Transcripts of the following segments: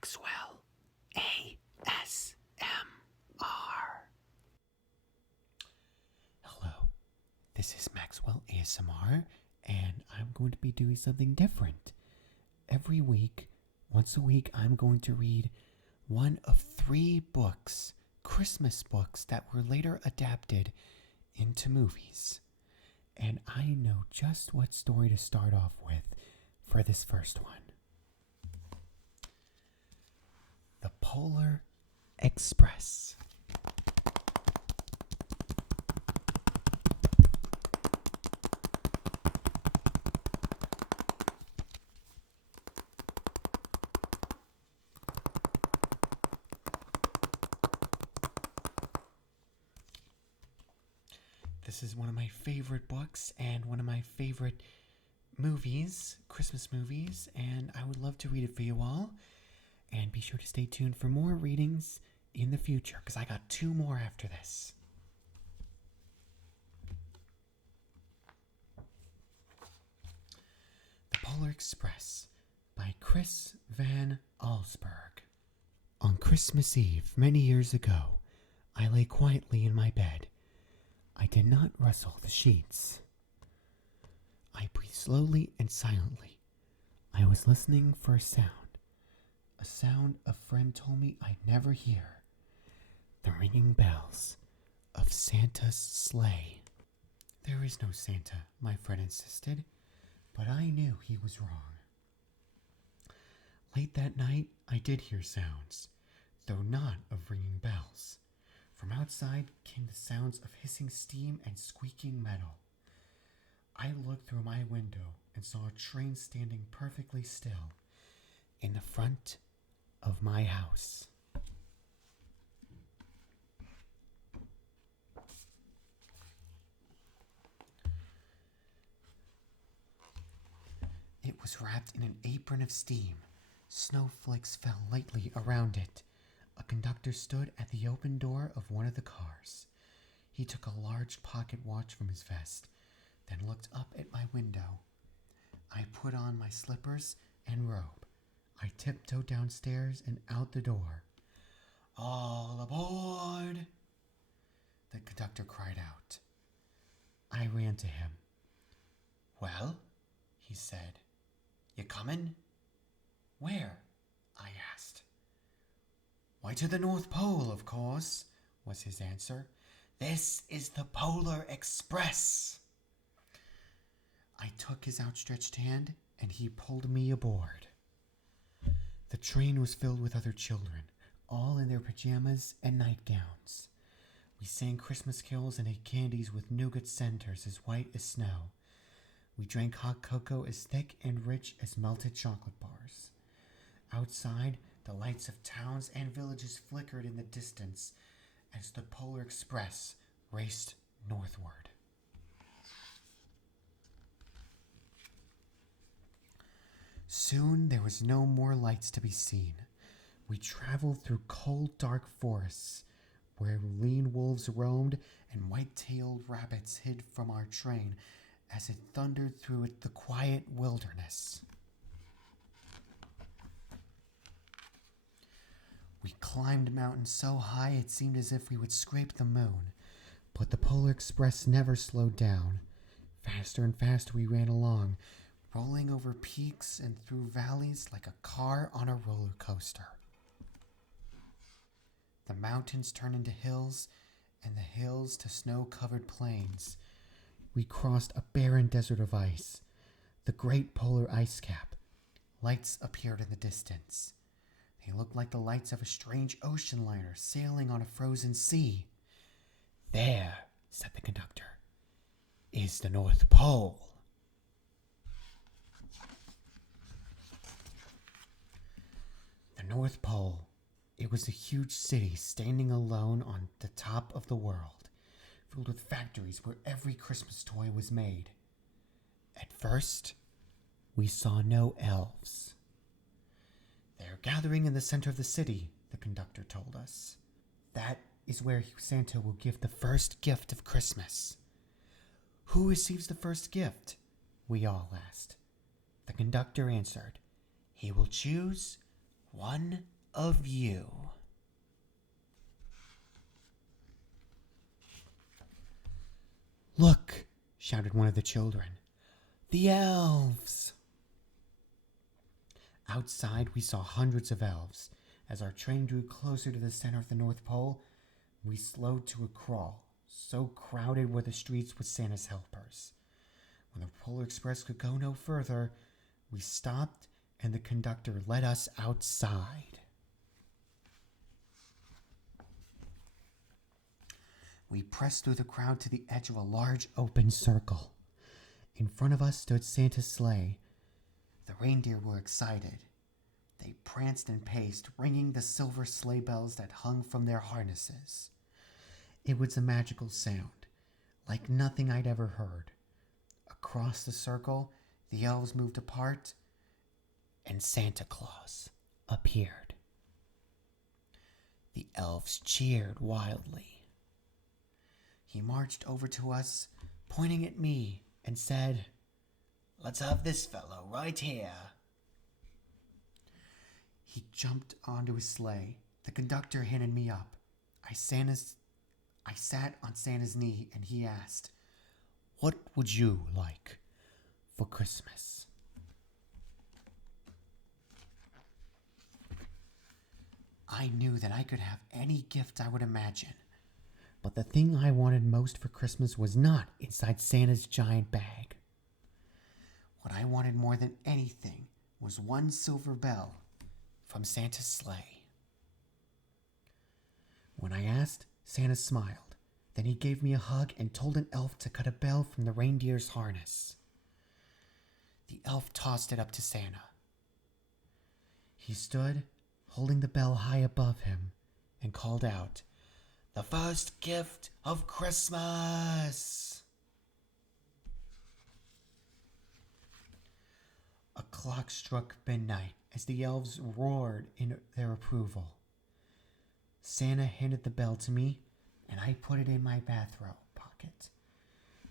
Maxwell ASMR. Hello, this is Maxwell ASMR, and I'm going to be doing something different. Every week, once a week, I'm going to read one of 3 books, Christmas books, that were later adapted into movies. And I know just what story to start off with for this first one. The Polar Express. This is one of my favorite books and one of my favorite movies, Christmas movies, and I would love to read it for you all. And be sure to stay tuned for more readings in the future, because I got 2 more after this. The Polar Express by Chris Van Allsburg. On Christmas Eve, many years ago, I lay quietly in my bed. I did not rustle the sheets. I breathed slowly and silently. I was listening for a sound a friend told me I'd never hear. The ringing bells of Santa's sleigh. There is no Santa, my friend insisted, but I knew he was wrong. Late that night, I did hear sounds, though not of ringing bells. From outside came the sounds of hissing steam and squeaking metal. I looked through my window and saw a train standing perfectly still in the front of my house. It was wrapped in an apron of steam. Snowflakes fell lightly around it. A conductor stood at the open door of one of the cars. He took a large pocket watch from his vest, then looked up at my window. I put on my slippers and robe. I tiptoed downstairs and out the door. "All aboard!" the conductor cried out. I ran to him. "Well," he said, "you comin'?" "Where?" I asked. "Why, to the North Pole, of course," was his answer. "This is the Polar Express." I took his outstretched hand, and he pulled me aboard. The train was filled with other children, all in their pajamas and nightgowns. We sang Christmas carols and ate candies with nougat centers as white as snow. We drank hot cocoa as thick and rich as melted chocolate bars. Outside, the lights of towns and villages flickered in the distance as the Polar Express raced northward. Soon there was no more lights to be seen. We traveled through cold, dark forests where lean wolves roamed and white-tailed rabbits hid from our train as it thundered through the quiet wilderness. We climbed mountains so high it seemed as if we would scrape the moon, but the Polar Express never slowed down. Faster and faster we ran along, rolling over peaks and through valleys like a car on a roller coaster. The mountains turned into hills, and the hills to snow-covered plains. We crossed a barren desert of ice, the great polar ice cap. Lights appeared in the distance. They looked like the lights of a strange ocean liner sailing on a frozen sea. "There," said the conductor, "is the North Pole." The North Pole. It was a huge city standing alone on the top of the world, filled with factories where every Christmas toy was made. At first, we saw no elves. "They're gathering in the center of the city," the conductor told us. "That is where Santa will give the first gift of Christmas." "Who receives the first gift?" we all asked. The conductor answered, "He will choose one of you. Look, shouted one of the children. The elves! Outside, we saw hundreds of elves. As our train drew closer to the center of the North Pole, we slowed to a crawl. So crowded were the streets with Santa's helpers. When the Polar Express could go no further, we stopped and the conductor led us outside. We pressed through the crowd to the edge of a large open circle. In front of us stood Santa's sleigh. The reindeer were excited. They pranced and paced, ringing the silver sleigh bells that hung from their harnesses. It was a magical sound, like nothing I'd ever heard. Across the circle, the elves moved apart, and Santa Claus appeared. The elves cheered wildly. He marched over to us, pointing at me, and said, "Let's have this fellow right here." He jumped onto his sleigh. The conductor handed me up. I sat on Santa's knee, and he asked, "What would you like for Christmas?" I knew that I could have any gift I would imagine. But the thing I wanted most for Christmas was not inside Santa's giant bag. What I wanted more than anything was one silver bell from Santa's sleigh. When I asked, Santa smiled. Then he gave me a hug and told an elf to cut a bell from the reindeer's harness. The elf tossed it up to Santa. He stood, holding the bell high above him, and called out, "The first gift of Christmas!" A clock struck midnight as the elves roared in their approval. Santa handed the bell to me, and I put it in my bathrobe pocket.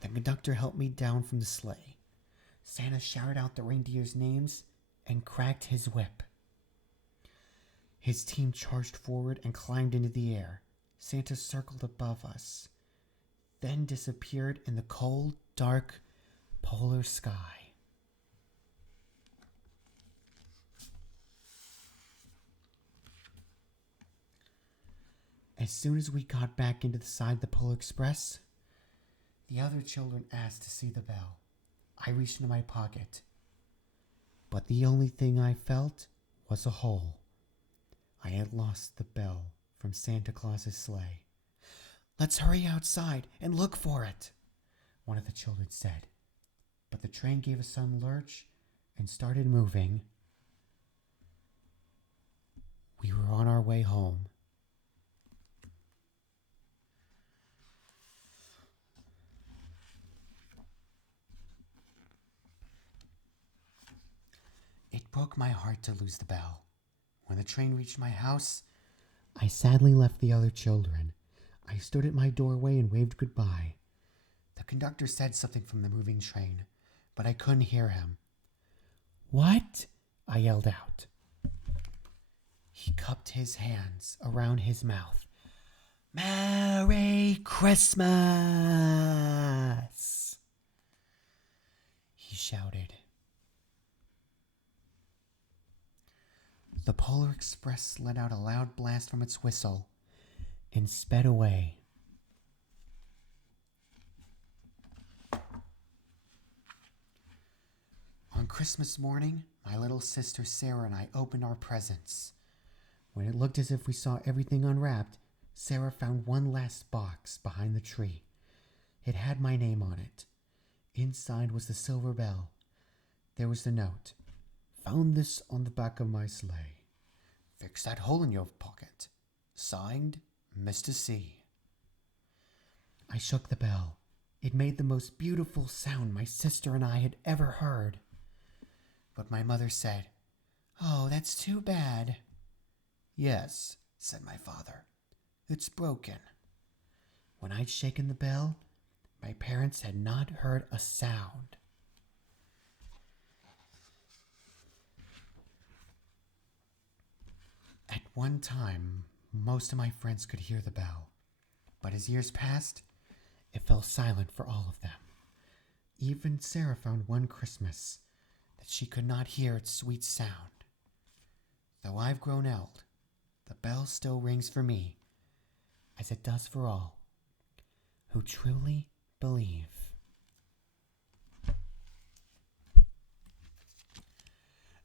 The conductor helped me down from the sleigh. Santa shouted out the reindeer's names and cracked his whip. His team charged forward and climbed into the air. Santa circled above us, then disappeared in the cold, dark, polar sky. As soon as we got back inside the Polar Express, the other children asked to see the bell. I reached into my pocket, but the only thing I felt was a hole. I had lost the bell from Santa Claus's sleigh. "Let's hurry outside and look for it," one of the children said. But the train gave a sudden lurch and started moving. We were on our way home. It broke my heart to lose the bell. When the train reached my house, I sadly left the other children. I stood at my doorway and waved goodbye. The conductor said something from the moving train, but I couldn't hear him. "What?" I yelled out. He cupped his hands around his mouth. "Merry Christmas!" he shouted. The Polar Express let out a loud blast from its whistle and sped away. On Christmas morning, my little sister Sarah and I opened our presents. When it looked as if we saw everything unwrapped, Sarah found one last box behind the tree. It had my name on it. Inside was the silver bell. There was the note. "Found this on the back of my sleigh. Fix that hole in your pocket. Signed, Mr. C." I shook the bell. It made the most beautiful sound my sister and I had ever heard. But my mother said, "Oh, that's too bad." "Yes," said my father. "It's broken." When I'd shaken the bell, my parents had not heard a sound. one time, most of my friends could hear the bell, but as years passed, it fell silent for all of them. Even Sarah found one Christmas that she could not hear its sweet sound. Though I've grown old, the bell still rings for me, as it does for all who truly believe.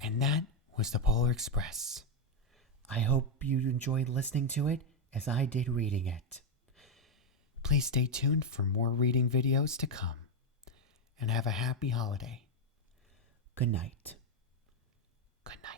And that was the Polar Express. I hope you enjoyed listening to it as I did reading it. Please stay tuned for more reading videos to come, and have a happy holiday. Good night. Good night.